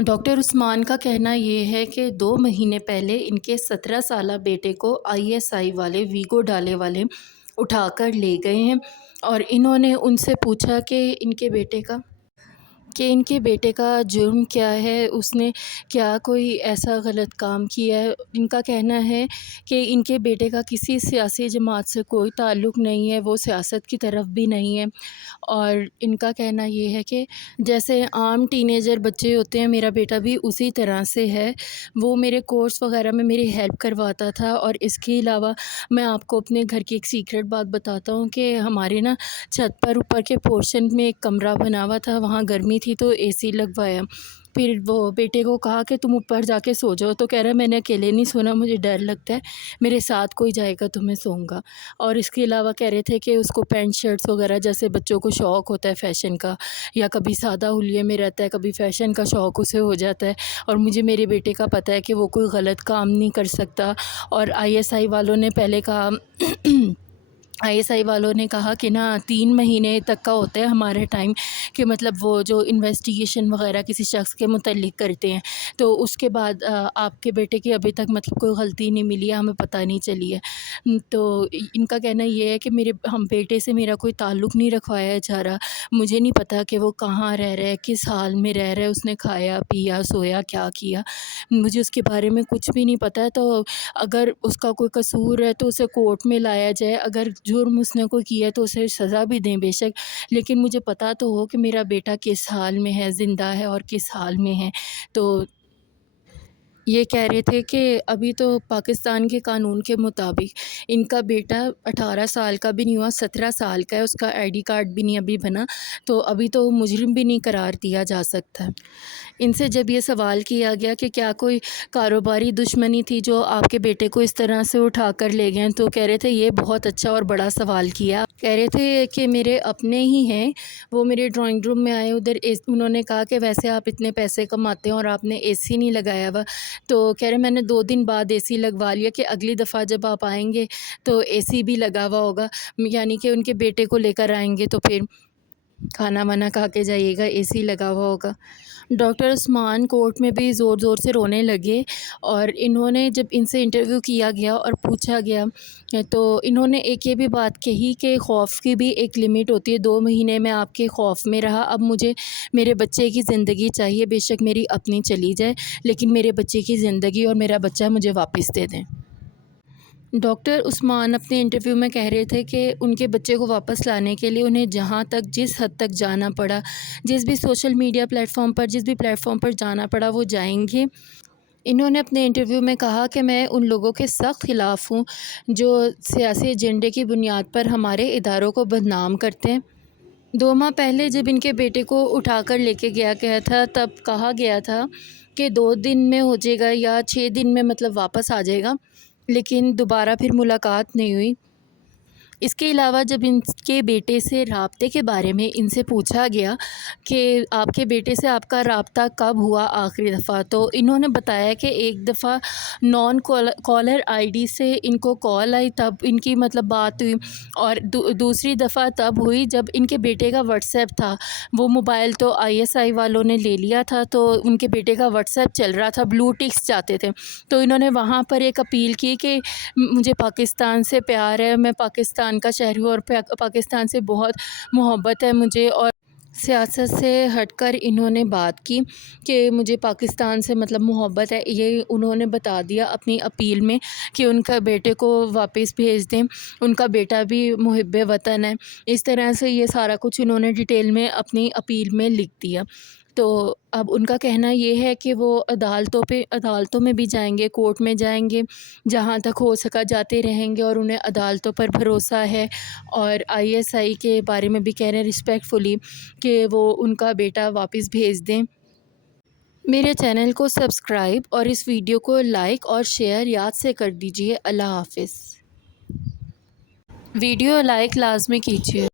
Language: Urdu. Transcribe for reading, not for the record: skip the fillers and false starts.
ڈاکٹر عثمان کا کہنا یہ ہے کہ 2 مہینے پہلے ان کے 17 سالہ بیٹے کو ISI والے ویگو ڈالے والے اٹھا کر لے گئے ہیں، اور انہوں نے ان سے پوچھا کہ ان کے بیٹے کا جرم کیا ہے، اس نے کیا کوئی ایسا غلط کام کیا ہے۔ ان کا کہنا ہے کہ ان کے بیٹے کا کسی سیاسی جماعت سے کوئی تعلق نہیں ہے، وہ سیاست کی طرف بھی نہیں ہے، اور ان کا کہنا یہ ہے کہ جیسے عام ٹینیجر بچے ہوتے ہیں، میرا بیٹا بھی اسی طرح سے ہے۔ وہ میرے کورس وغیرہ میں میری ہیلپ کرواتا تھا، اور اس کے علاوہ میں آپ کو اپنے گھر کی ایک سیکرٹ بات بتاتا ہوں کہ ہمارے چھت پر اوپر کے پورشن میں ایک کمرہ بنا ہوا تھا، وہاں گرمی تھی تو AC لگوایا۔ پھر وہ بیٹے کو کہا کہ تم اوپر جا کے سو جاؤ، تو کہہ رہا ہے میں نے اکیلے نہیں سونا، مجھے ڈر لگتا ہے، میرے ساتھ کوئی جائے گا تو میں سوؤں گا۔ اور اس کے علاوہ کہہ رہے تھے کہ اس کو پینٹ شرٹس وغیرہ جیسے بچوں کو شوق ہوتا ہے فیشن کا، یا کبھی سادہ حلیے میں رہتا ہے، کبھی فیشن کا شوق اسے ہو جاتا ہے، اور مجھے میرے بیٹے کا پتہ ہے کہ وہ کوئی غلط کام نہیں کر سکتا۔ اور ISI والوں نے پہلے کہا ISI والوں نے کہا کہ 3 مہینے تک کا ہوتا ہے ہمارے ٹائم، کہ مطلب وہ جو انویسٹیگیشن وغیرہ کسی شخص کے متعلق کرتے ہیں، تو اس کے بعد آپ کے بیٹے کی ابھی تک مطلب کوئی غلطی نہیں ملی ہے، ہمیں پتہ نہیں چلی ہے۔ تو ان کا کہنا یہ ہے کہ ہم بیٹے سے میرا کوئی تعلق نہیں رکھوایا جا رہا، مجھے نہیں پتہ کہ وہ کہاں رہ رہا ہے، کس حال میں رہ رہا ہے، اس نے کھایا پیا سویا کیا کیا، مجھے اس کے بارے میں کچھ بھی نہیں پتہ ہے۔ تو اگر اس کا کوئی قصور ہے تو اسے کورٹ میں لایا جائے، اگر جرم اس نے کوئی کیا ہے تو اسے سزا بھی دیں بے شک، لیکن مجھے پتہ تو ہو کہ میرا بیٹا کس حال میں ہے، زندہ ہے اور کس حال میں ہے۔ تو یہ کہہ رہے تھے کہ ابھی تو پاکستان کے قانون کے مطابق ان کا بیٹا 18 سال کا بھی نہیں ہوا، 17 سال کا ہے، اس کا ID کارڈ بھی نہیں ابھی بنا، تو ابھی تو مجرم بھی نہیں قرار دیا جا سکتا۔ ان سے جب یہ سوال کیا گیا کہ کیا کوئی کاروباری دشمنی تھی جو آپ کے بیٹے کو اس طرح سے اٹھا کر لے گئے، تو کہہ رہے تھے یہ بہت اچھا اور بڑا سوال کیا۔ کہہ رہے تھے کہ میرے اپنے ہی ہیں، وہ میرے ڈرائنگ روم میں آئے، ادھر انہوں نے کہا کہ ویسے آپ اتنے پیسے کماتے ہیں اور آپ نے AC نہیں لگایا ہوا، تو کہہ رہے میں نے 2 دن بعد AC لگوا لیا کہ اگلی دفعہ جب آپ آئیں گے تو AC بھی لگا ہوا ہوگا، یعنی کہ ان کے بیٹے کو لے کر آئیں گے تو پھر کھانا وانا کھا کے جائیے گا، AC لگا ہوا ہوگا۔ ڈاکٹر عثمان کورٹ میں بھی زور زور سے رونے لگے، اور انہوں نے جب ان سے انٹرویو کیا گیا اور پوچھا گیا تو انہوں نے ایک یہ بھی بات کہی کہ خوف کی بھی ایک لمٹ ہوتی ہے، 2 مہینے میں آپ کے خوف میں رہا، اب مجھے میرے بچے کی زندگی چاہیے، بے شک میری اپنی چلی جائے لیکن میرے بچے کی زندگی اور میرا بچہ مجھے واپس دے دیں۔ ڈاکٹر عثمان اپنے انٹرویو میں کہہ رہے تھے کہ ان کے بچے کو واپس لانے کے لیے انہیں جہاں تک جس حد تک جانا پڑا، جس بھی سوشل میڈیا پلیٹ فارم پر جس بھی پلیٹ فارم پر جانا پڑا وہ جائیں گے۔ انہوں نے اپنے انٹرویو میں کہا کہ میں ان لوگوں کے سخت خلاف ہوں جو سیاسی ایجنڈے کی بنیاد پر ہمارے اداروں کو بدنام کرتے ہیں۔ 2 ماہ پہلے جب ان کے بیٹے کو اٹھا کر لے کے گیا تھا تب کہا گیا تھا کہ 2 دن میں ہو جائے گا یا 6 دن میں مطلب واپس آ جائے گا، لیکن دوبارہ پھر ملاقات نہیں ہوئی۔ اس کے علاوہ جب ان کے بیٹے سے رابطے کے بارے میں ان سے پوچھا گیا کہ آپ کے بیٹے سے آپ کا رابطہ کب ہوا آخری دفعہ، تو انہوں نے بتایا کہ ایک دفعہ نان کالر ID سے ان کو کال آئی، تب ان کی مطلب بات ہوئی، اور دوسری دفعہ تب ہوئی جب ان کے بیٹے کا واٹس ایپ تھا، وہ موبائل تو ISI والوں نے لے لیا تھا، تو ان کے بیٹے کا واٹس ایپ چل رہا تھا، بلو ٹکس جاتے تھے، تو انہوں نے وہاں پر ایک اپیل کی کہ مجھے پاکستان سے پیار ہے، میں پاکستان کا شہری ہوں اور پاکستان سے بہت محبت ہے مجھے، اور سیاست سے ہٹ کر انہوں نے بات کی کہ مجھے پاکستان سے مطلب محبت ہے، یہ انہوں نے بتا دیا اپنی اپیل میں کہ ان کا بیٹے کو واپس بھیج دیں، ان کا بیٹا بھی محب وطن ہے۔ اس طرح سے یہ سارا کچھ انہوں نے ڈیٹیل میں اپنی اپیل میں لکھ دیا۔ تو اب ان کا کہنا یہ ہے کہ وہ عدالتوں میں بھی جائیں گے، کورٹ میں جائیں گے، جہاں تک ہو سکا جاتے رہیں گے، اور انہیں عدالتوں پر بھروسہ ہے، اور ISI کے بارے میں بھی کہہ رہے ہیں رسپیکٹفلی کہ وہ ان کا بیٹا واپس بھیج دیں۔ میرے چینل کو سبسکرائب اور اس ویڈیو کو لائک اور شیئر یاد سے کر دیجیے۔ اللہ حافظ۔ ویڈیو لائک لازمی کیجیے۔